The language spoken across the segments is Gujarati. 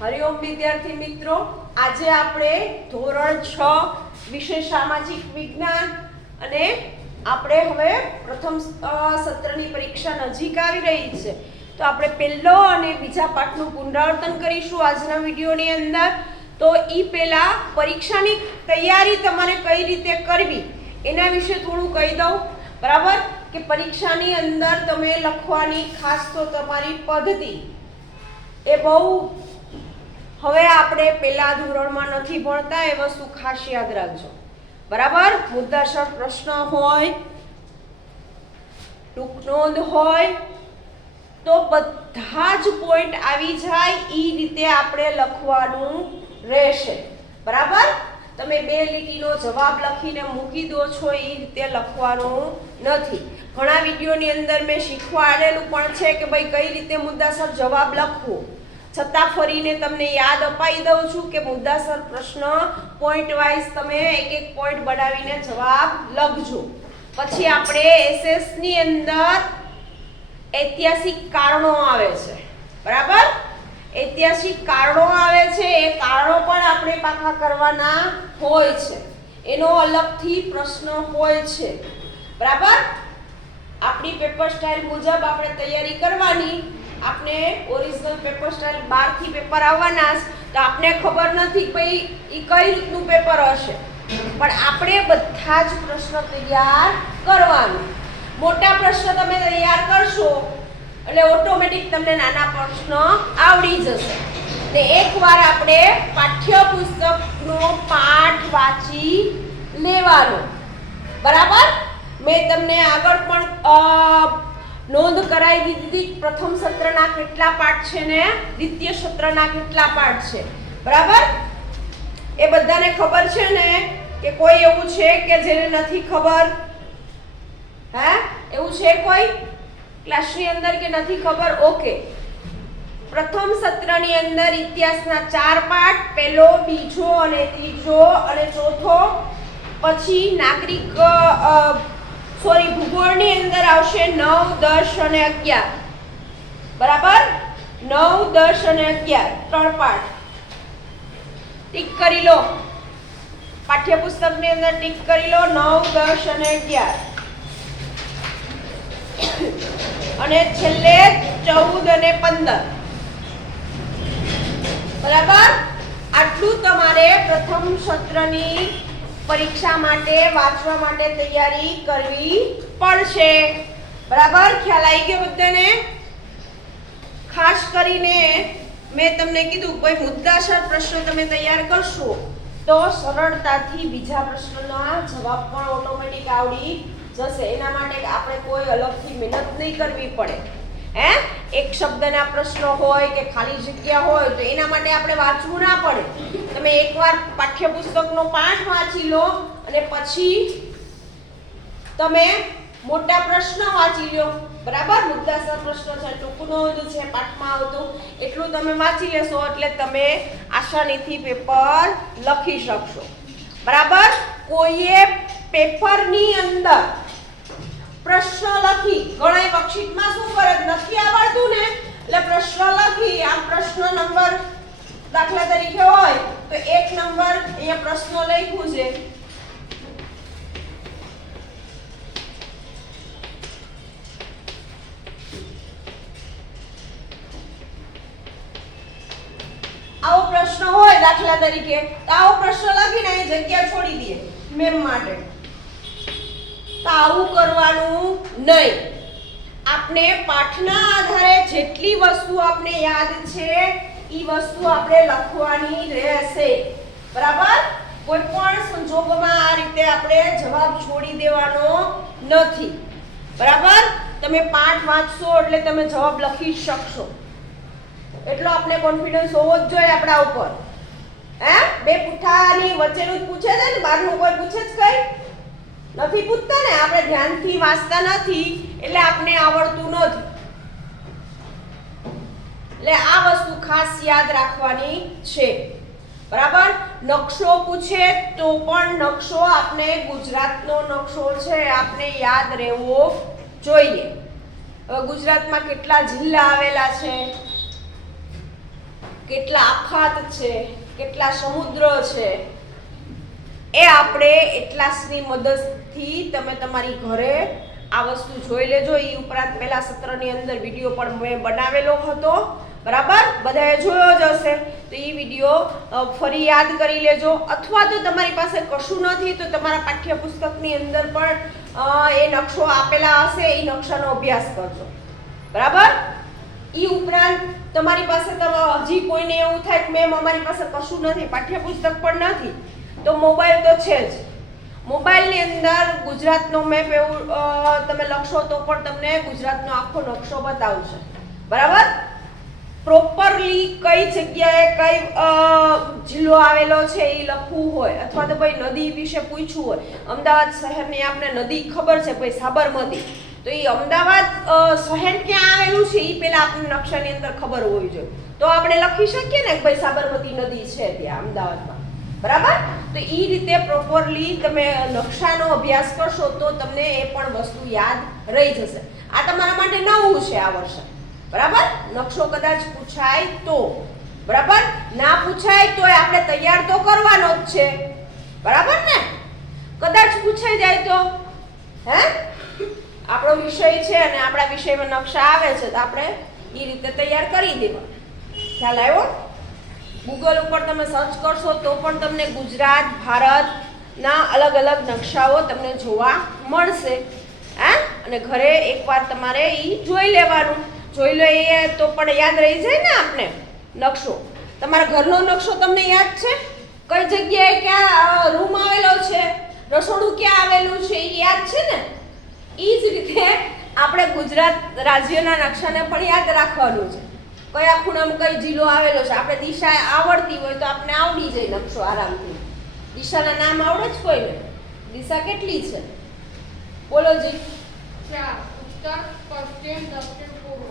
હરિઓમ વિદ્યાર્થી મિત્રો, આજે આપણે ધોરણ 6 વિષય સામાજિક વિજ્ઞાન અને આપણે હવે પ્રથમ સત્રની પરીક્ષા નજીક આવી રહી છે, તો આપણે પહેલો અને બીજા પાઠનું પુનરાવર્તન કરીશું આજના વિડીયોની અંદર. તો એ પહેલા પરીક્ષાની તૈયારી તમારે કઈ રીતે કરવી એના વિશે થોડું કહી દઉં, બરાબર? કે પરીક્ષાની અંદર તમે લખવાની ખાસ તો તમારી પદ્ધતિ એ બહુ હવે આપણે પહેલા ધોરણમાં નથી ભણતા એ વસ્તુ ખાસ યાદ રાખજો, બરાબર? મુદ્દાસર પ્રશ્ન હોય, ટૂંક નોંધ હોય તો બધા જ પોઈન્ટ આવી જાય એ રીતે આપણે લખવાનું રહેશે, બરાબર? તમે બે લીટીનો જવાબ લખીને મૂકી દો છો એ રીતે લખવાનું નથી. ઘણા વિડીયોની અંદર મેં શીખવાડેલું પણ છે કે ભાઈ કઈ રીતે મુદ્દાસર જવાબ લખવું, છતાં ફરીને તમને યાદ અપાઈ દઉં છું કે મુદ્દાસર પ્રશ્ન પોઈન્ટ વાઇઝ તમે એક એક પોઈન્ટ બનાવીને જવાબ લખજો. પછી આપણે એસએસ ની અંદર ઐતિહાસિક કારણો આવે છે, બરાબર? ઐતિહાસિક કારણો આવે છે, એ કારણો પણ આપણે પાકા કરવાના હોય છે, એનો અલગથી પ્રશ્ન હોય છે, બરાબર? આપણી પેપર સ્ટાઇલ મુજબ આપણે તૈયારી કરવાની. આપણે ઓરિજિનલ પેપર સ્ટાઇલ 12 થી પેપર આવવાના છે, તો આપણે ખબર નથી ભાઈ એ કઈ રીતનું પેપર હશે, પણ આપણે બધા જ પ્રશ્ન તૈયાર કરવાનું. મોટા પ્રશ્ન તમે તૈયાર કરશો એટલે ઓટોમેટિક તમને નાના પ્રશ્ન આવડી જશે. ને એકવાર આપણે પાઠ્યપુસ્તકનો પાઠ વાંચી લેવાનો, બરાબર? મેં તમને આગળ પણ નોંધ કરાવી દીધી પ્રથમ સત્રના કેટલા પાઠ છે ને દ્વિતીય સત્રના કેટલા પાઠ છે, બરાબર? એ બધાને ખબર છે ને? કે કોઈ એવું છે કે જેને નથી ખબર? હે, એવું છે કોઈ ક્લાસની અંદર કે નથી ખબર? ઓકે. પ્રથમ સત્રની અંદર ઇતિહાસના 4 પાઠ, પહેલો, બીજો અને ત્રીજો અને ચોથો. પછી ભૂગોળની અંદર આવશે 9, 10 અને 11, બરાબર? 9, 10 અને 11 3 પાઠ. ટીક કરી લો, પાઠ્યપુસ્તકની અંદર ટીક કરી લો 9, 10 અને 11. અને છેલ્લે 14 અને 15, બરાબર? આટલું તમારે પ્રથમ સત્રની પરીક્ષા માટે વાંચવા માટે તૈયારી કરવી પડશે, બરાબર? ખ્યાલ આવી ગયો બધાને? ખાસ કરીને મેં તમને કીધું કોઈ મુદ્દાસર પ્રશ્ન તમે તૈયાર કરશો તો સરળતાથી બીજા પ્રશ્નના જવાબ પણ ઓટોમેટિક આવડી જશે. એના માટે આપણે કોઈ અલગથી મહેનત નહીં કરવી પડે. એક શબ્દના પ્રશ્ન હોય કે ખાલી જગ્યા હોય તો એના માટે આપણે વાંચવું ના પડે. તમે એકવાર પાઠ્યપુસ્તકનો પાઠ વાંચી લો અને પછી તમે મોટા પ્રશ્ન વાંચી લો, બરાબર? મુદ્દાસર પ્રશ્ન છે, ટૂંક નોંધ છે, પાઠમાં આવતું એટલું તમે વાંચી લેશો એટલે તમે આસાનીથી પેપર લખી શકશો, બરાબર? કોઈએ પેપરની અંદર પ્રશ્ન લખી, ઘણા વર્કશીટમાં શું કરે, નથી આવડતું ને એટલે પ્રશ્ન લખી, આ પ્રશ્ન નંબર દાખલા તરીકે હોય તો 1 નંબર અહીંયા પ્રશ્ન લખ્યું છે, આવો પ્રશ્ન હોય દાખલા તરીકે, તો આવો પ્રશ્ન લખીને એ જગ્યા છોડી દઈએ મેમ માટે. તો આવું કરવાનું નહીં. આપણે પાઠના આધારે જેટલી વસ્તુ આપણે યાદ છે એ વસ્તુ આપણે લખવાની રહેશે, બરાબર? કોઈ પણ સંજોગોમાં આ રીતે આપણે જવાબ છોડી દેવાનો નથી, બરાબર? તમે પાઠ વાંચશો એટલે તમે જવાબ લખી શકશો, એટલો આપણે કોન્ફિડન્સ હોવો જ જોઈએ આપણા ઉપર. બે પુઠ્ઠાની વચ્ચેનું જ પૂછે છે ને, બહારનું કોઈ પૂછે જ કઈ નથી પૂછતા ને. આપણે ધ્યાનથી વાંચતા નથી એટલે આપણે આવડતું નથી. એટલે આ વસ્તુ ખાસ યાદ રાખવાની છે, બરાબર? નકશો પૂછે તો પણ નકશો આપણે ગુજરાતનો નકશો છે આપણે યાદ રહેવો જોઈએ. હવે ગુજરાતમાં કેટલા જિલ્લા આવેલા છે કેટલા આખાત છે, કેટલા સમુદ્ર છે, એ આપણે એટલાસની મદદથી તમે તમારી ઘરે આ વસ્તુ જોઈ લેજો. એ ઉપરાંત પહેલા સત્રની અંદર વિડીયો પણ મેં બનાવેલો હતો, બરાબર, બધાએ જોયો જ હશે. તો એ વિડીયો ફરી યાદ કરી લેજો. અથવા તો તમારી પાસે કશું નથી તો તમારા પાઠ્યપુસ્તકની અંદર પણ એ નકશો આપેલા હશે, એ નકશાનો અભ્યાસ કરજો, બરાબર. એ ઉપરાંત તમારી પાસે હજી કોઈને એવું થાય કે મેમ અમારી પાસે કશું નથી, પાઠ્યપુસ્તક પણ નથી, તો મોબાઈલ તો છે જ. મોબાઈલની અંદર ગુજરાતનો મેપ એવું તમે લખશો તો પણ તમને ગુજરાતનો આખો નકશો બતાવશે, બરાબર. પ્રોપરલી કઈ જગ્યાએ કઈ જિલ્લો આવેલો છે એ લખવું હોય, અથવા તો ભાઈ નદી વિશે પૂછવું હોય, અમદાવાદ શહેરની આપણે નદી ખબર છે ભાઈ સાબરમતી, તો એ અમદાવાદ શહેર ક્યાં આવેલું છે એ પહેલા આપણને નકશાની અંદર ખબર હોવી જોઈએ. તો આપણે લખી શકીએ ને કે ભાઈ સાબરમતી નદી છે ત્યાં અમદાવાદમાં, બરાબર. તો એ રીતે પ્રોપરલી તમે નકશાનો અભ્યાસ કરશો તો તમને એ પણ વસ્તુ યાદ રહી જશે. આ તમારા માટે નવું છે આ વર્ષે, બરાબર. નકશો કદાચ પૂછાય તો, બરાબર, ના પૂછાય તો આપણે તૈયાર તો કરવાનો જ છે, બરાબર ને. કદાચ પૂછાઈ જાય તો હે આપણો વિષય છે અને આપણા વિષયમાં નકશા આવે છે તો આપણે એ રીતે તૈયાર કરી દેવા. ખ્યાલ આવ્યો? ગૂગલ ઉપર તમે સર્ચ કરશો તો પણ તમને ગુજરાત ભારતના અલગ અલગ નકશાઓ તમને જોવા મળશે. અને ઘરે એકવાર તમારે એ જોઈ લેવાનું. જોઈ લઈએ તો પણ યાદ રહી જાય ને આપણે નકશો. તમારા ઘરનો નકશો તમને યાદ છે? કઈ જગ્યાએ ક્યાં રૂમ આવેલો છે, રસોડું ક્યાં આવેલું છે એ યાદ છે ને. એ જ રીતે આપણે ગુજરાત રાજ્યના નકશાને પણ યાદ રાખવાનું છે. કયા ખૂણામાં કઈ જિલ્લો આવેલો છે, આપણે દિશા આવડતી હોય તો આપણે આવડી જાય નકશો આરામથી. દિશાના નામ આવડે જ કોઈને? દિશા કેટલી છે? બોલો જી. ઉત્તર, પશ્ચિમ, દક્ષિણ, પૂર્વ.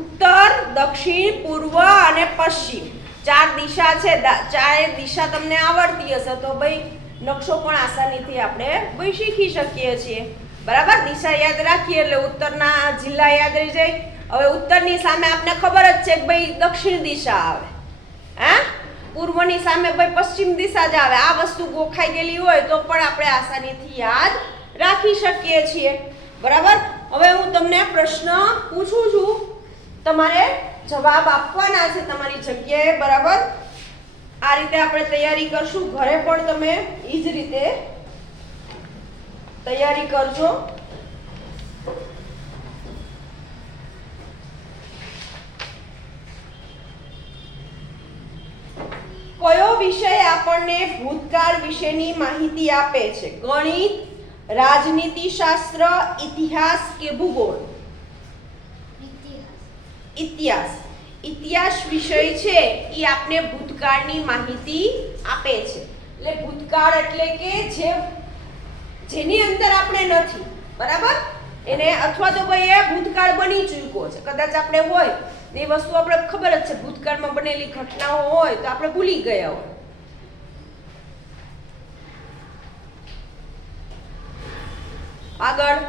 ઉત્તર, દક્ષિણ, પૂર્વ અને પશ્ચિમ 4 દિશા છે. ચારે દિશા તમને આવડતી હશે તો ભાઈ નકશો પણ આસાનીથી આપણે શીખી શકીએ છીએ, બરાબર. દિશા યાદ રાખીએ એટલે ઉત્તરના જિલ્લા યાદ રહી જાય. હવે ઉત્તરની સામે આપણે ખબર જ છે કે ભાઈ દક્ષિણ દિશા આવે, પૂર્વની સામે ભાઈ પશ્ચિમ દિશા જ આવે. આ વસ્તુ ગોખાઈ ગયેલી હોય તો પણ આપણે આસાનીથી યાદ રાખી શકીએ છીએ, બરાબર. હવે હું તમને પ્રશ્ન પૂછું છું, તમારે જવાબ આપવાના છે તમારી જગ્યાએ, બરાબર. આ રીતે આપણે તૈયારી કરશું. ઘરે પણ તમે એ જ રીતે તૈયારી કરજો. કયો વિષય આપણને ભૂતકાળ વિશેની માહિતી આપે છે? ગણિત, રાજનીતિશાસ્ત્ર, ઇતિહાસ કે ભૂગોળ? ઇતિહાસ. ઇતિહાસ વિષય છે એ આપણે ભૂતકાળની માહિતી આપે છે. એટલે ભૂતકાળ એટલે કે જેની અંદર આપણે નથી, બરાબર, એને, અથવા તો ભાઈ એ ભૂતકાળ બની ચૂક્યો છે. કદાચ આપણે હોય એ વસ્તુ આપણે ખબર જ છે, ભૂતકાળમાં બનેલી ઘટનાઓ હોય તો આપણે ભૂલી ગયા હોય. આગળ,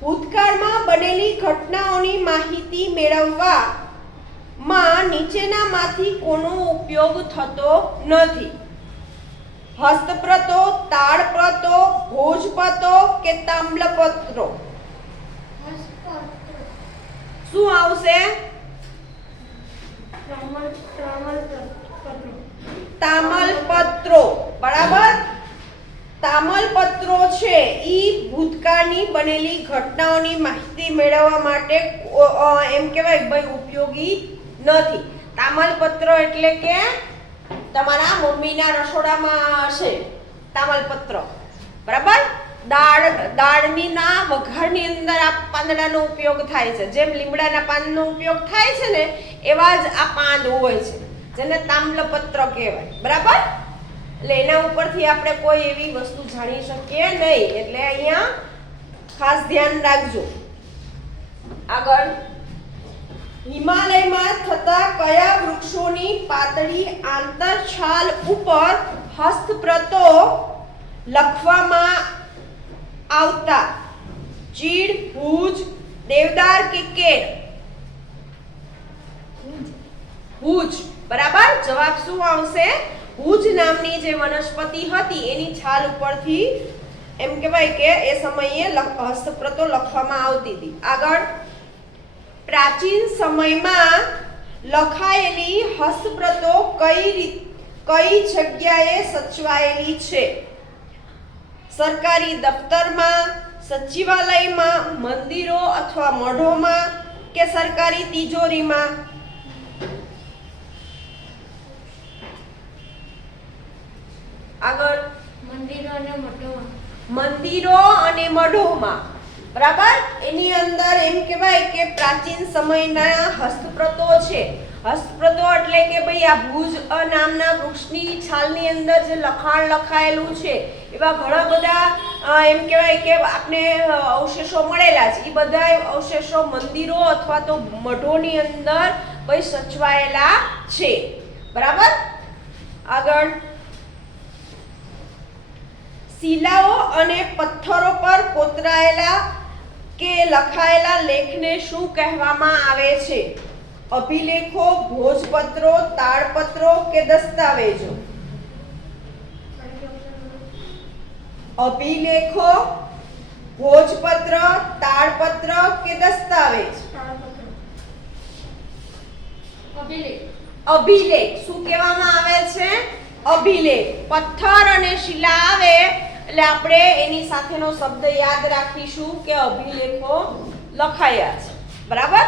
ભૂતકાળમાં બનેલી ઘટનાઓની માહિતી મેળવવામાં નીચેનામાંથી કોનો ઉપયોગ થતો નથી? હસ્તપ્રતો, તાડપત્રો, ભોજપત્રો કે તામ્રપત્રો? શું આવશે? તામ્રપત્રો, બરાબર. તામ્રપત્રો છે ઈ ભૂતકાળની બનેલી ઘટનાઓની માહિતી મેળવવા માટે એમ કહેવાય ભાઈ ઉપયોગી નથી. તામ્રપત્ર એટલે કે તમારા મમ્મીના રસોડામાં હશે તામ્રપત્ર, બરાબર. દાળની ના વઘારની અંદર આ પાંદડાનો ઉપયોગ થાય છે. જેમ લીમડાના પાનનો ઉપયોગ થાય છે ને એવા જ આ પાન હોય છે જેને તામ્રપત્ર કહેવાય, બરાબર. એટલે એના ઉપરથી આપણે કોઈ એવી વસ્તુ જાણી શકીએ નહીં, એટલે અહીંયા ખાસ ધ્યાન રાખજો. આગળ, હિમાલયમાં થતા કયા વૃક્ષોની પાતળી આંતરછાલ ઉપર હસ્તપ્રતો લખવામાં આવતા? ચીડ, ભુજ, દેવદાર કે કેળ? ભુજ. બરાબર, જવાબ શું આવશે? ભુજ નામની જે વનસ્પતિ હતી એની છાલ ઉપરથી એમ કહેવાય કે એ સમયે હસ્તપ્રતો લખવામાં આવતી હતી. આગળ, પ્રાચીન સમયમાં લખાયેલી હસ્તપ્રતો કઈ જગ્યાએ સચવાયેલી છે? સરકારી દફતરમાં, સચિવાલયમાં, મંદિરો અથવા મઠોમાં કે સરકારી તિજોરીમાં? આગળ, મંદિરો અને મઠોમાં. મંદિરો અને મઠોમાં. બરાબર, એની અંદર એમ કહેવાય કે પ્રાચીન સમયના હસ્તપ્રતો છે. હસ્તપ્રતો એટલે કે ભાઈ આ ભુજ નામના વૃક્ષની છાલની અંદર જે લખાણ લખાયેલું છે એવા ઘણા બધા એમ કહેવાય કે આપણે અવશેષો મળેલા છે. એ બધા અવશેષો મંદિરો અથવા તો મઠોની અંદર ભાઈ સચવાયેલા છે. બરાબર, આગળ, શિલાઓ અને પથ્થરો પર કોતરાયેલા કે લખાયેલા લેખને શું કહેવામાં આવે છે? અભિલેખો, ભોજપત્રો, તાડપત્રો કે દસ્તાવેજો? અભિલેખો, ભોજપત્ર, તાડપત્ર કે દસ્તાવેજ? અભિલેખ. અભિલેખ. શું કહેવામાં આવે છે? અભિલેખ. પથ્થર અને શિલા આવે એટલે આપણે એની સાથેનો શબ્દ યાદ રાખીશું કે અભિલેખો લખાયા છે. બરાબર,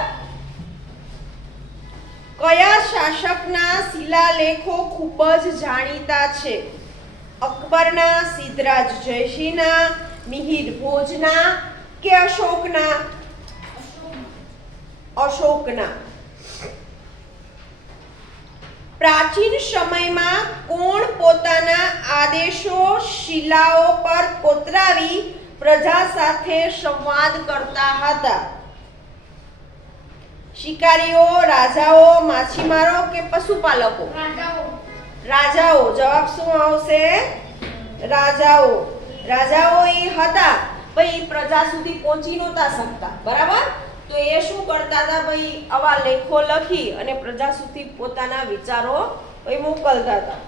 કયા શાસકના શિલાલેખો ખૂબ જ જાણીતા છે? અકબરના, સિદ્ધરાજ જયસિંહના, મિહિર ભોજના કે અશોકના? અશોકના. પ્રાચીન સમયમાં કોણ પોતાના આદેશો શિલાઓ પર કોતરાવી પ્રજા સાથે સંવાદ કરતા હતા? શિકારીઓ, રાજાઓ, માછીમારો કે પશુપાલકો? રાજાઓ. રાજાઓ. જવાબ શું આવશે? રાજાઓ. રાજાઓ એ હતા ભાઈ પ્રજા સુધી પહોંચી નહોતા શકતા. બરાબર, તો એ શું કરતા હતા ભાઈ? આવા લેખો લખી અને પ્રજા સુધી પોતાના વિચારો ભાઈ મોકલતા હતા.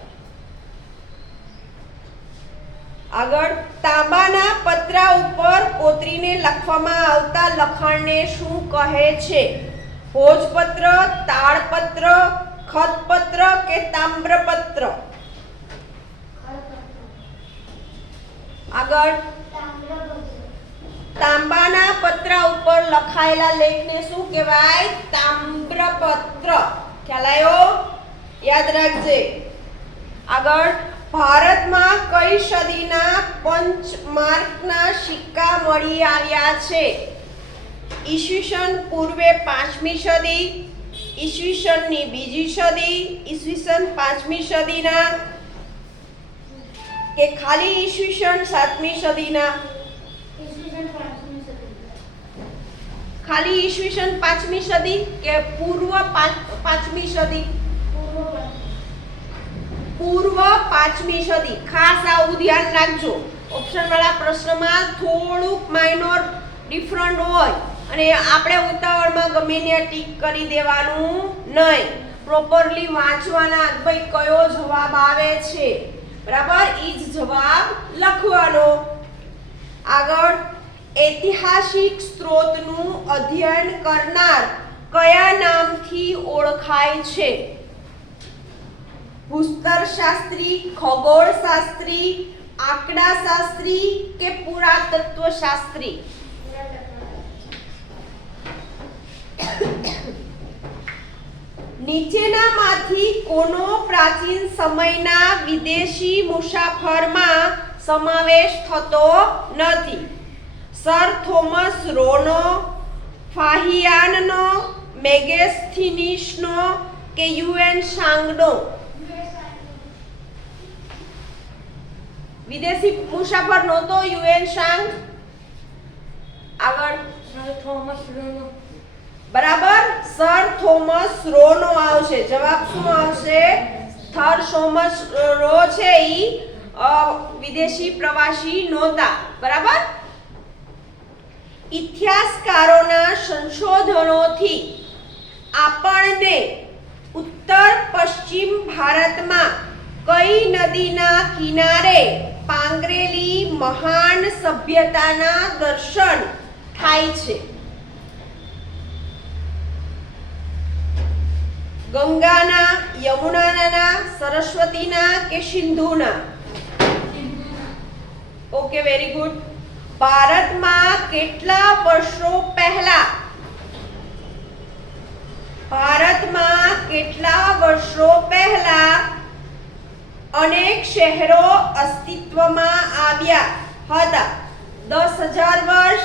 આગળ, તાંબાના પતરા ઉપર કોતરીને લખવામાં આવતા લખાણને શું કહે છે? ભોજપત્ર, તાડપત્ર, ખતપત્ર કે તામ્રપત્ર? આગળ, તાંબાના પતરા ઉપર લખાયેલા લેખને શું કહેવાય? તામ્રપત્ર. ખ્યાલ આવ્યો? યાદ રાખજે. આગળ, ભારતમાં કઈ સદીના પંચમાર્કના સિક્કા મળી આવ્યા છે? ઈસવીસન પૂર્વે 5મી સદી, ઈસવીસનની બીજી સદી, ઈસવીસન 5મી સદીના કે ખાલી ઈસવીસન 7મી સદીના? ખાલી ઈસવીસન 5મી સદી કે પૂર્વ 5મી સદી? પૂર્વ 5મી સદી. ખાસ આવું ધ્યાન રાખજો. ઓપ્શન વાળા પ્રશ્નમાં થોડુંક માઇનોર ડિફરન્ટ હોય અને આપણે ઉતાવળમાં ગમે ત્યાં ટીક કરી દેવાનું નહીં. પ્રોપરલી વાંચવાના ભાઈ કયો જવાબ આવે છે. બરાબર, ઈ જ જવાબ લખવાનો. આગળ, ઐતિહાસિક સ્ત્રોતનું અધ્યયન કરનાર કયા નામથી ઓળખાય છે? ભૂસ્તરશાસ્ત્રી, ખગોળશાસ્ત્રી, આંકડાશાસ્ત્રી કે પુરાતત્વશાસ્ત્રી? નીચેનામાંથી કોનો પ્રાચીન સમયના વિદેશી મુસાફરમાં સમાવેશ થતો નથી? સર થોમસ રોનો, ફાહિયાનનો, મેગેસ્થિનીસનો કે યુએન સાંગનો? વિદેશી મુસાફર નહોતો યુએન સાંગ. આગળ, થોમસ રોનો. બરાબર, સર થોમસ રોનો આવશે. જવાબ શું આવશે? સર થોમસ રો છે ઈ વિદેશી પ્રવાસી નહોતા. બરાબર, ઇતિહાસકારોના સંશોધનોથી આપણને ઉત્તર પશ્ચિમ ભારતમાં કઈ નદીના કિનારે પાંગરેલી મહાન સભ્યતાના દર્શન થાય છે? ગંગાના, યમુનાના, સરસ્વતીના કે સિંધુના? Okay, very good. ભારતમાં કેટલા વર્ષો પહેલા અનેક શહેરો અસ્તિત્વમાં આવ્યા હતા? 10,000 વર્ષ,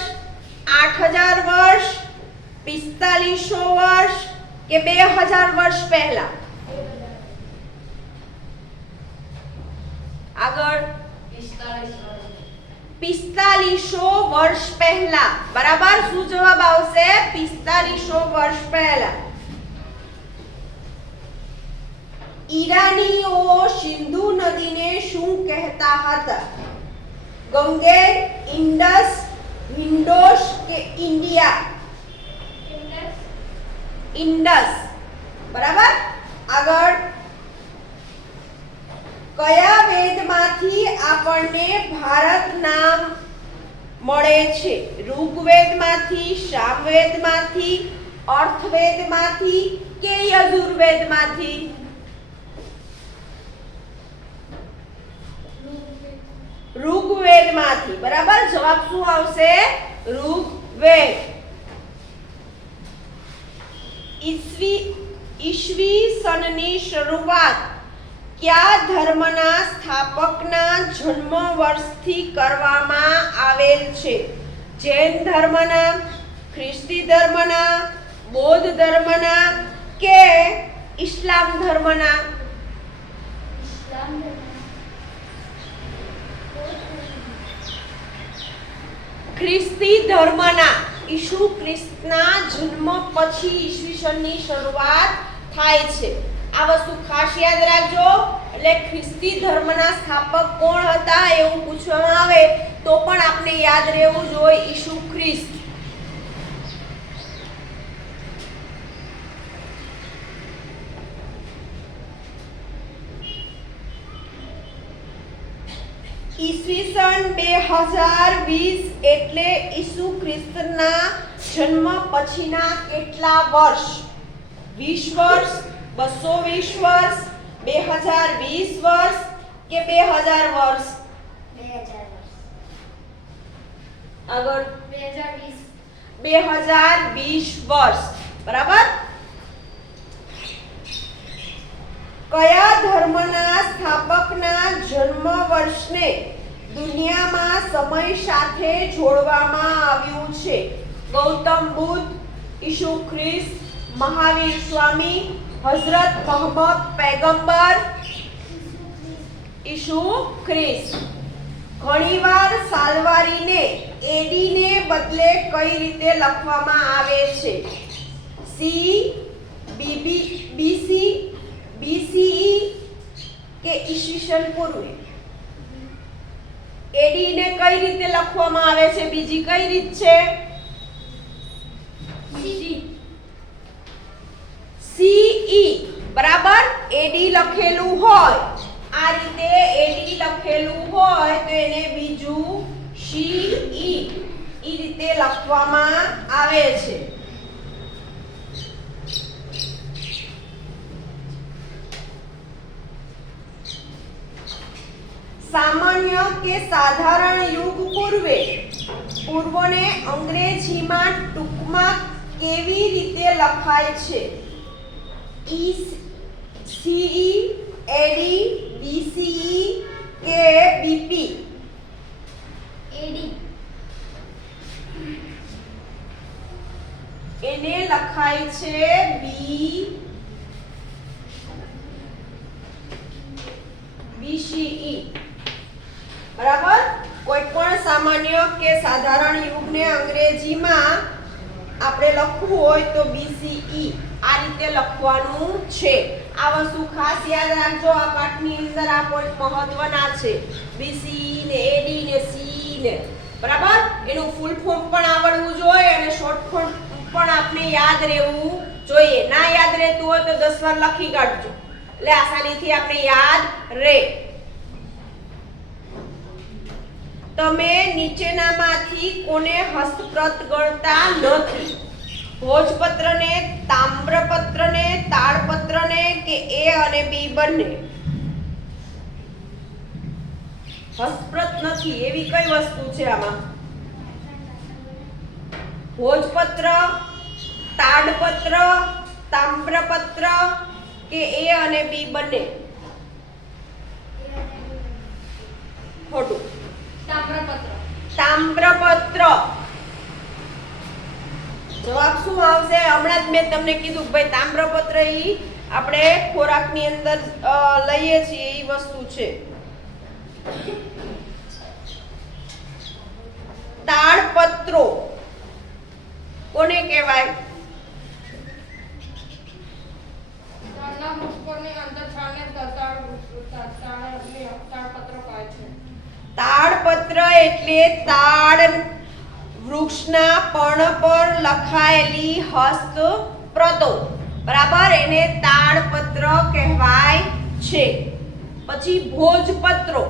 8,000 વર્ષ, 4500 વર્ષ કે 2000 વર્ષ પહેલા? આગળ 4500 વર્ષ પહેલા. બરાબર. શું જવાબ આવશે? 4500 વર્ષ પહેલા. ઈરાનીઓ સિંધુ નદીને શું કહેતા હતા? ગંગેર, ઇન્ડસ, વિન્ડોસ કે ઇન્ડિયા? ઇન્ડસ. બરાબર. આગળ કયા વેદમાંથી આપણને ભારત નામ મળે છે? ઋગ્વેદમાંથી, સામવેદમાંથી, અર્થવેદમાંથી કે યજુર્વેદમાંથી? ઋગ્વેદમાંથી. બરાબર. જવાબ શું આવશે? ઋગ્વેદ. ઈસવી સનની શરૂઆત કયા ધર્મના સ્થાપકના જન્મ વર્ષથી કરવામાં આવેલ છે? જૈન ધર્મના, ખ્રિસ્તી ધર્મના, બૌદ્ધ ધર્મના કે ઇસ્લામ ધર્મના? ખ્રિસ્તી ધર્મના. ઈસુ ખ્રિસ્તના જન્મ પછી ઈસવીસનની શરૂઆત થાય છે. આ વસ્તુ ખાસ યાદ રાખજો. એટલે ખ્રિસ્તી ધર્મના સ્થાપક કોણ હતા એવું પૂછવામાં આવે તો પણ આપણે યાદ રહેવું જોઈએ ઈસુ ખ્રિસ્ત. ઈસવીસન 2020 એટલે ઈસુ ખ્રિસ્તના જન્મ પછીના કેટલા વર્ષ? 20 વર્ષ, 220 વર્ષ, 2020 વર્ષ કે 2000 વર્ષ? 2000 વર્ષ. આગળ 2020. 2020 વર્ષ. બરાબર. કયા ધર્મના સ્થાપકના જન્મ વર્ષને દુનિયામાં સમય સાથે જોડવામાં આવ્યું છે? ગૌતમ બુદ્ધ, ઈસુ ખ્રિસ્ત, મહાવીર સ્વામી, હઝરત મોહમ્મદ પૈગંબર? ઈસુ ખ્રિસ્ત. ઘણીવાર સાલવારીને એડીને બદલે કઈ રીતે લખવામાં આવે છે? સી, બીસી, બીસીઈ કે ઈસવીસન પૂર્વે? એડી ને કઈ રીતે લખવામાં આવે છે? બીજી કઈ રીત છે? સીઈ. બરાબર. એડી લખેલું હોય આ રીતે, એડી લખેલું હોય તો એને બીજું સીઈ ઈ રીતે લખવામાં આવે છે. સામાન્ય કે સાધારણ યુગ પૂર્વને અંગ્રેજીમાં ટૂંકમાં કેવી રીતે લખાય છે? સીઈ, એડી, બીસીઈ કે બીપી? એડી. એને લખાય છે બીસીઈ. બરાબર. કોઈ પણ સામાન્ય કે સાધારણ યુગને અંગ્રેજીમાં આપણે લખવું હોય તો બીસીઈ આ રીતે લખવાનું છે. આ વસ્તુ ખાસ યાદ રાખજો. આ પાઠની અંદર આ પોઈન્ટ મહત્વના છે. બીસીઈ ને એડી ને સી ને. બરાબર. એનું ફૂલ ફોર્મ પણ આવડવું જોઈએ અને શોર્ટ ફોર્મ પણ આપણે યાદ રહેવું જોઈએ. ના યાદ રહેતું હોય તો 10 વાર લખી કાઢજો એટલે આસાનીથી આપણે યાદ રહે. તમે નીચેનામાંથી કોને હસ્તપ્રત ગણતા નથી? ભોજપત્રને, તામ્રપત્રને, તાડપત્રને કે A અને B બંને? હસ્તપ્રત નથી એવી કઈ વસ્તુ છે આમાં? ભોજપત્ર, તાડપત્ર, તામ્રપત્ર કે A અને B બંને? ખોટું. તામ્રપત્ર. જવાબ શું આવશે? હમણાં જ મેં તમને કીધું કે ભાઈ તામ્રપત્ર ઈ આપણે ખોરાકની અંદર લઈએ છીએ એ વસ્તુ છે. તાડપત્રો કોને કહેવાય? તાડપત્ર એટલે તાડ વૃક્ષના પર્ણ પર લખાયેલી હસ્તપ્રતો, બરાબર, એને તાડપત્ર કહેવાય છે. પછી ભોજપત્રો,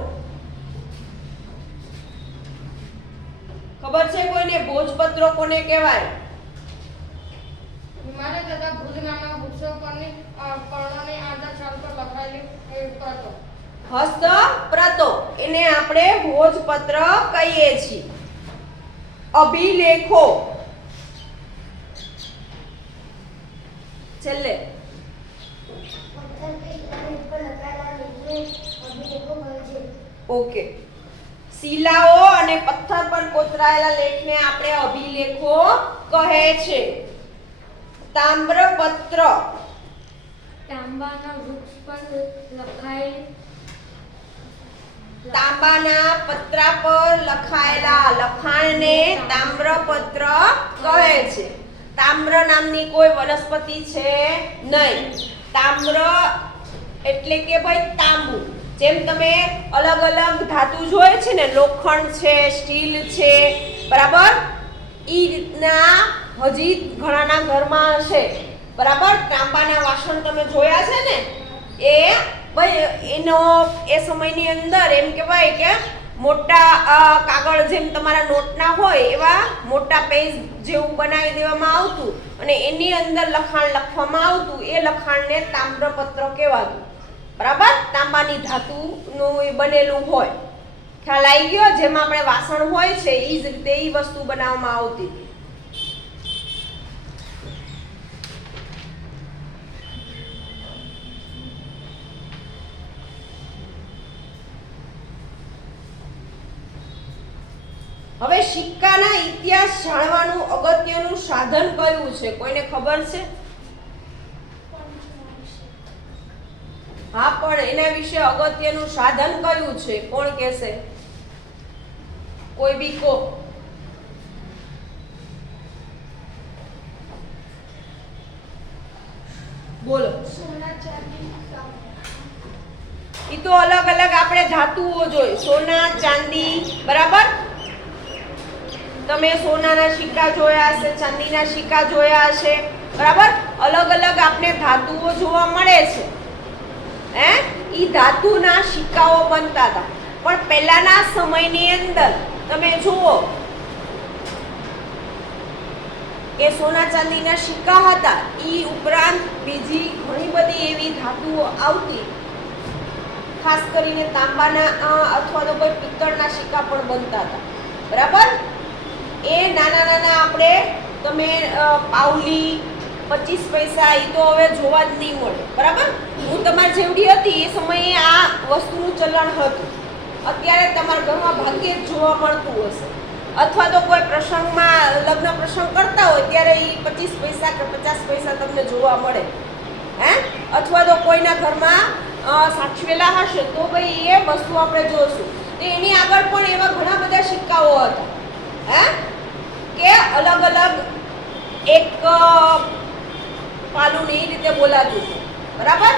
ખબર છે કોઈને ભોજપત્રો કોને કહેવાય? હિમાલય તથા ભુજ નામના વૃક્ષો પરની પર્ણોની આંતર છાલ પર લખાયેલી પ્રતો. હસ્તપ્રતો એને આપણે ભોજપત્ર કહીએ છીએ. અભિલેખો છેલ્લે. ઓકે. શિલાઓ અને પથ્થર પર કોતરાયેલા લેખને આપણે અભિલેખો કહે છે. તામ્રપત્ર તાંબાના વૃક્ષ પર લખાયેલ તાંબાના પત્રા પર લખાયેલા લખાણને તામ્રપત્ર કહે છે. તામ્ર નામની કોઈ વનસ્પતિ છે નહીં. તામ્ર એટલે કે ભાઈ તાંબુ. જેમ તમે અલગ અલગ ધાતુ જોઈએ છે ને, લોખંડ છે, સ્ટીલ છે, બરાબર, ઈ રીતના હજી ઘણાના ઘરમાં હશે, બરાબર. તાંબાના વાસણ તમે જોયા છે ને, એ ભાઈ એનો એ સમયની અંદર એમ કહેવાય કે મોટા કાગળ જેમ તમારા નોટના હોય એવા મોટા પેજ જેવું બનાવી દેવામાં આવતું અને એની અંદર લખાણ લખવામાં આવતું. એ લખાણને તામ્રપત્ર કહેવાતું, બરાબર. તાંબાની ધાતુનું એ બનેલું હોય. ખ્યાલ આવી ગયો? જેમાં આપણે વાસણ હોય છે એ જ રીતે એ વસ્તુ બનાવવામાં આવતી. હવે સિક્કાના ઇતિહાસ જાણવાનું અગત્યનું સાધન કયું છે? કોઈને ખબર છે? હા, પણ એના વિશે અગત્યનું સાધન કયું છે? કોણ કહેશે? કોઈ બી કો. બોલો. ઈ તો અલગ અલગ આપણે ધાતુઓ જોઈ. સોના, ચાંદી, બરાબર. તમે સોનાના સિક્કા જોયા હશે, ચાંદીના સિક્કા જોયા હશે, બરાબર. અલગ અલગ આપણે ધાતુઓ જોવા મળે છે. ઈ ધાતુના સિક્કાઓ બનતા હતા. પણ પહેલાના સમયની અંદર તમે જુઓ કે સોના ચાંદીના સિક્કા હતા. ઈ ઉપરાંત બીજી ઘણી બધી એવી ધાતુઓ આવતી, ખાસ કરીને તાંબાના અથવા તો કોઈ પિત્તળના સિક્કા પણ બનતા હતા, બરાબર. એ નાના નાના આપણે તમે પાઉલી 25 પૈસા એ તો હવે જોવા જ નહીં મળે, બરાબર. હું તમારી જેવડી હતી એ સમયે આ વસ્તુનું ચલણ હતું. અત્યારે તમારા ઘરમાં ભાગ્યે જ જોવા મળતું હશે. અથવા તો કોઈ પ્રસંગમાં લગ્ન પ્રસંગ કરતા હોય ત્યારે એ 25 પૈસા કે 50 પૈસા તમને જોવા મળે. અથવા તો કોઈના ઘરમાં સાચવેલા હશે તો ભાઈ એ વસ્તુ આપણે જોશું. તો એની આગળ પણ એવા ઘણા બધા સિક્કાઓ હતા કે અલગ અલગ એક પાલું એ રીતે બોલાતું હતું, બરાબર.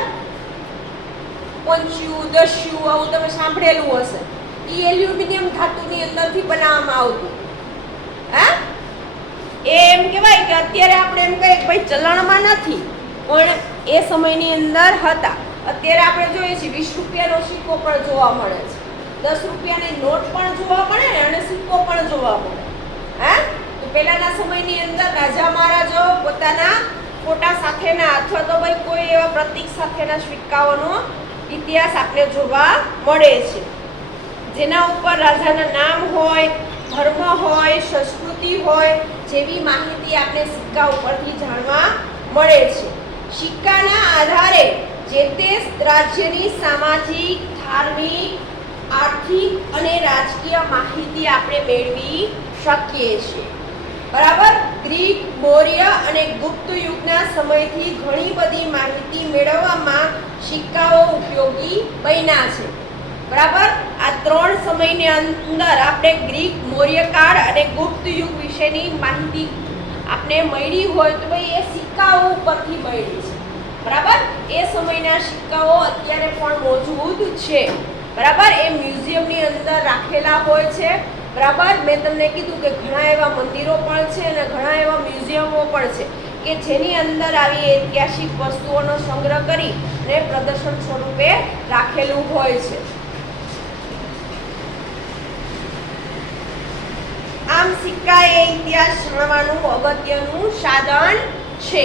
પંચ્યું, દસ્યું, આવું તમે સાંભળેલું હશે. એ એલ્યુમિનિયમ ધાતુની અંદરથી બનાવવામાં આવતું. એ એમ કહેવાય હોય કે અત્યારે આપણે એમ કહીએ કે ભાઈ ચલણમાં નથી, પણ એ સમયની અંદર હતા. અત્યારે આપણે જોઈએ છીએ 20 રૂપિયાનો સિક્કો પણ જોવા મળે છે, 10 રૂપિયાની નોટ પણ જોવા મળે અને સિક્કો પણ જોવા મળે. હા, તો પહેલાના સમયની અંદર રાજા મહારાજાઓ પોતાના ફોટા સાથેના અથવા તો ભાઈ કોઈ એવા પ્રતીક સાથેના સિક્કાઓનો ઇતિહાસ આપણે જોવા મળે છે, જેના ઉપર રાજાના નામ હોય, ધર્મ હોય, સંસ્કૃતિ હોય જેવી માહિતી આપણે સિક્કા ઉપરથી જાણવા મળે છે. સિક્કાના આધારે જે તે રાજ્યની સામાજિક, ધાર્મિક, આર્થિક અને રાજકીય માહિતી આપણે મેળવી શકીએ છીએ. બરાબર. ગ્રીક, મૌર્ય અને ગુપ્ત યુગના સમયથી ઘણી બધી માહિતી મેળવવામાં સિક્કાઓ ઉપયોગી બન્યા છે. બરાબર. આ 3 સમયની અંદર આપણે ગ્રીક, મૌર્ય કાળ અને ગુપ્ત યુગ વિશેની માહિતી આપણે મળી હોય તો ભાઈ એ સિક્કાઓ ઉપરથી મળી છે. બરાબર. એ સમયના સિક્કાઓ અત્યારે પણ મોજૂદ છે. બરાબર. એ મ્યુઝિયમની અંદર રાખેલા હોય છે. બરાબર. મેં તમને કીધું કે ઘણા એવા મંદિરો પણ છે અને ઘણા એવા મ્યુઝિયમો પણ છે કે જેની અંદર આવી ઐતિહાસિક વસ્તુઓનો સંગ્રહ કરી અને પ્રદર્શન સ્વરૂપે રાખેલું હોય છે. આમ સિક્કા એ ઇતિહાસ જાણવાનું અગત્યનું સાધન છે.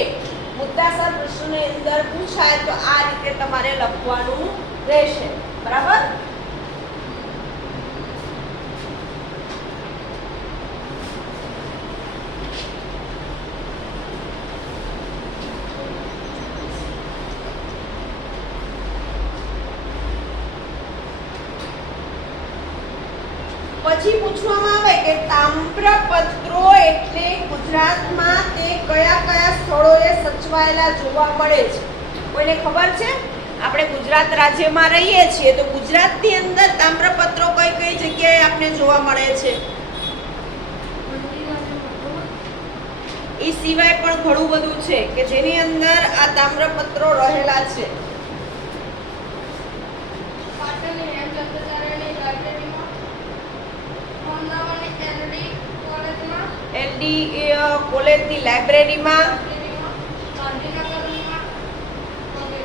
મુદ્દાસર પ્રશ્નની અંદર પૂછાય તો આ રીતે તમારે લખવાનું રહેશે. બરાબર. પછી પૂછવામાં આવે કે તામ્રપત્રો એટલે ગુજરાતમાં તે કયા કયા સ્થળોએ સચવાયેલા જોવા મળે છે? કોઈને ખબર છે? આપણે ગુજરાત રાજ્યમાં રહીએ છીએ તો ગુજરાતની અંદર તામ્રપત્રો કઈ કઈ જગ્યાએ આપણે જોવા મળે છે? એ સિવાય પણ ઘણું બધું છે કે જેની અંદર આ તામ્રપત્રો રહેલા છે. પાટણની હેમચંદ્રાચાર્યની લાઇબ્રેરીમાં, અમદાવાદની એલડી કોલેજમાં, એલડી કોલેજની લાઇબ્રેરીમાં, ગાંધીનગરમાં વગેરે.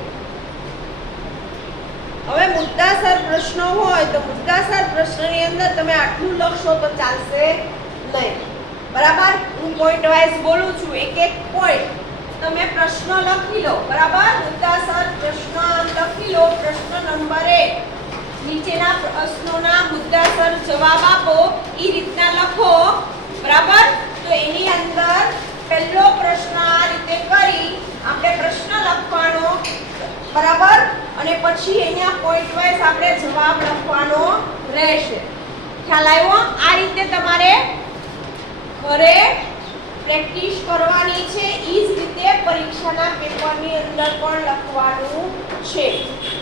હવે મુદ્દાસર પ્રશ્નો હોય તો મુદ્દાસર પ્રશ્નની અંદર તમે આટલું લખશો તો ચાલશે નહીં. બરાબર. હું પોઈન્ટ વાઇઝ બોલું છું, એક એક પોઈન્ટ તમે પ્રશ્ન લખી લો. બરાબર. મુદ્દાસર પ્રશ્ન લખી લો. પ્રશ્ન નંબર 1 નીચેના પ્રશ્નોના મુદ્દાસર જવાબ આપો. એ રીતના લખો. બરાબર. તો એની અંદર પહેલો પ્રશ્ન આ રીતે કરી આપણે પ્રશ્ન લખવાનો. બરાબર. અને પછી અહીંયા પોઈન્ટ વાઇઝ આપણે જવાબ લખવાનો રહેશે. ખ્યાલ આવ્યો? આ રીતે તમારે ઘરે પ્રેક્ટિસ કરવાની છે. ઈ જ રીતે પરીક્ષાના પેપરની અંદર પણ લખવાનું છે.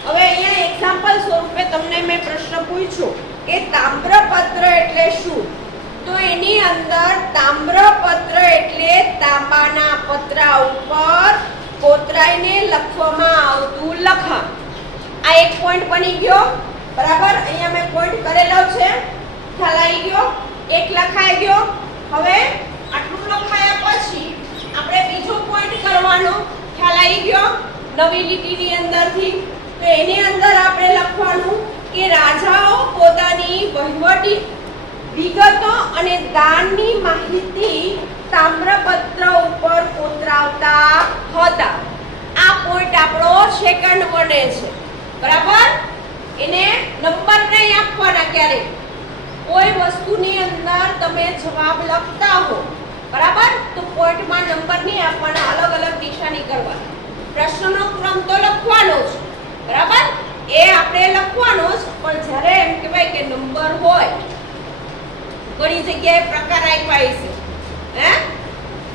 હવે અહીંયા એક્ઝામ્પલ સ્વરૂપે તમને મેં પ્રશ્ન પૂછ્યો કે તામ્રપત્ર એટલે શું? તો એની અંદર તામ્રપત્ર એટલે તાંબાના પતરા ઉપર કોતરાઈને લખવામાં આવતું લખાણ. આ એક પોઈન્ટ બની ગયો. બરાબર. અહીંયા મેં પોઈન્ટ કરેલો છે. ખ્યાલ આવી ગયો? એક લખાઈ ગયો. હવે આટલું લખાયા પછી આપણે બીજો પોઈન્ટ કરવાનો. ખ્યાલ આવી ગયો? નવી લીટીની અંદરથી તો એની અંદર આપણે લખવાનું કે રાજાઓ પોતાની વહીવટી વિગતો અને દાનની માહિતી તામ્રપત્ર ઉપર કોતરાવતા હતા. આ પોઈન્ટ આપણો સેકન્ડ બને છે. બરાબર. એને નંબર નહીં આપવાના ક્યારે. કોઈ વસ્તુની અંદર તમે જવાબ લખતા હો, બરાબર, તો પોઈન્ટમાં નંબર નહીં આપવાના, અલગ અલગ નિશાની કરવાની. પ્રશ્નનો ક્રમ તો લખવાનો જ. બરાબર. એ આપણે લખવાનો જ, પણ જ્યારે એમ કહેવાય કે નંબર હોય, ઘણી જગ્યાએ પ્રકાર આપ્યા છે. હે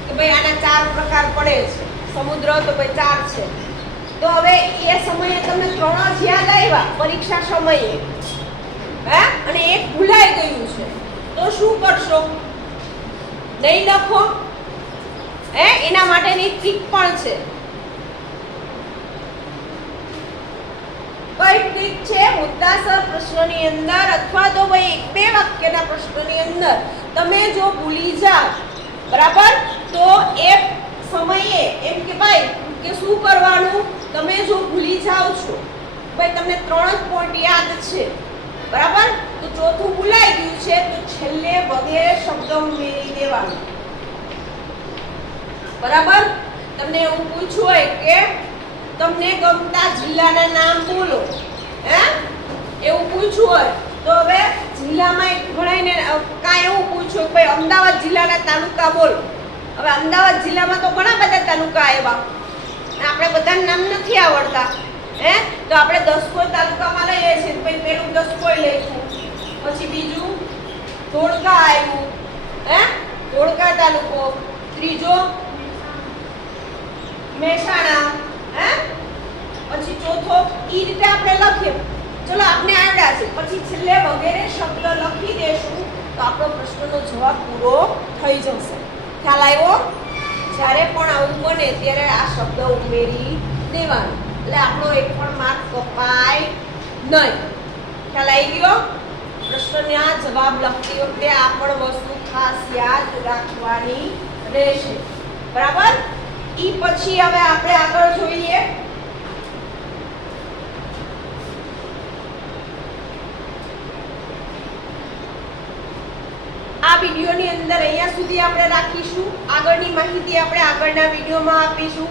કે ભાઈ આના 4 પ્રકાર પડે છે. સમુદ્ર તો ભાઈ 4 છે. તો હવે એ સમયે તમને 3 જ યાદ આવ્યા પરીક્ષા સમયે, હે, અને એક ભૂલાઈ ગયું છે, તો શું કરશો? નહીં લખો. હે, એના માટેની ટ્રીક પણ છે. કઈ ટ્રીક છે? મુદ્દાસર પ્રશ્નની અંદર અથવા તો ભાઈ 1-2 વાક્યના પ્રશ્નની અંદર તમે જો ભૂલી જાઓ, બરાબર, તો એ ભાઈ તમને 3 જ પોઈન્ટ યાદ છે, બરાબર? તો ચોથું ભૂલાઈ ગયું છે, તો છેલ્લે વગેરે શબ્દ ઉમેરી દેવાનું, બરાબર? તમને એવું પૂછ્યું હોય કે તમને ગમતા જિલ્લાના નામ બોલો, હે એવું પૂછ્યું હોય તો હવે જિલ્લામાં ઘણાને કાંઈ એવું પૂછ્યું કે ભાઈ અમદાવાદ જિલ્લાના તાલુકા બોલો. હવે અમદાવાદ જિલ્લામાં તો ઘણા બધા તાલુકા આવ્યા, આપણે બધાના નામ નથી આવડતા, હે તો આપણે દસકોઈ તાલુકામાં લઈએ છીએ, પછી પેલું દસકોઈ લઈશું, પછી બીજું ધોળકા આવ્યું, હે ધોળકા તાલુકો, ત્રીજો મહેસાણા, હે પછી ચોથો ઈ રીતે આપણે લખીએ. ચલો આપણે આવડ્યા છે, પછી છેલ્લે વગેરે શબ્દ લખી દેશું તો આપણો પ્રશ્નનો જવાબ પૂરો થઈ જશે. ખ્યાલ આવ્યો? જ્યારે પણ આવું બને ત્યારે આ શબ્દ ઉમેરી દેવાનો, એટલે આપણો એક પણ માર્ક કપાય નહીં. ખ્યાલ આવી ગયો? પ્રશ્નના જવાબ લખતી વખતે આ પણ વસ્તુ ખાસ યાદ રાખવાની રહેશે, બરાબર? ઈ પછી હવે આપણે આગળ જોઈએ આ વિડિયોની અંદર અહીંયા સુધી આપણે રાખીશું. આગળની માહિતી આપણે આગળના વિડિયોમાં આપીશું.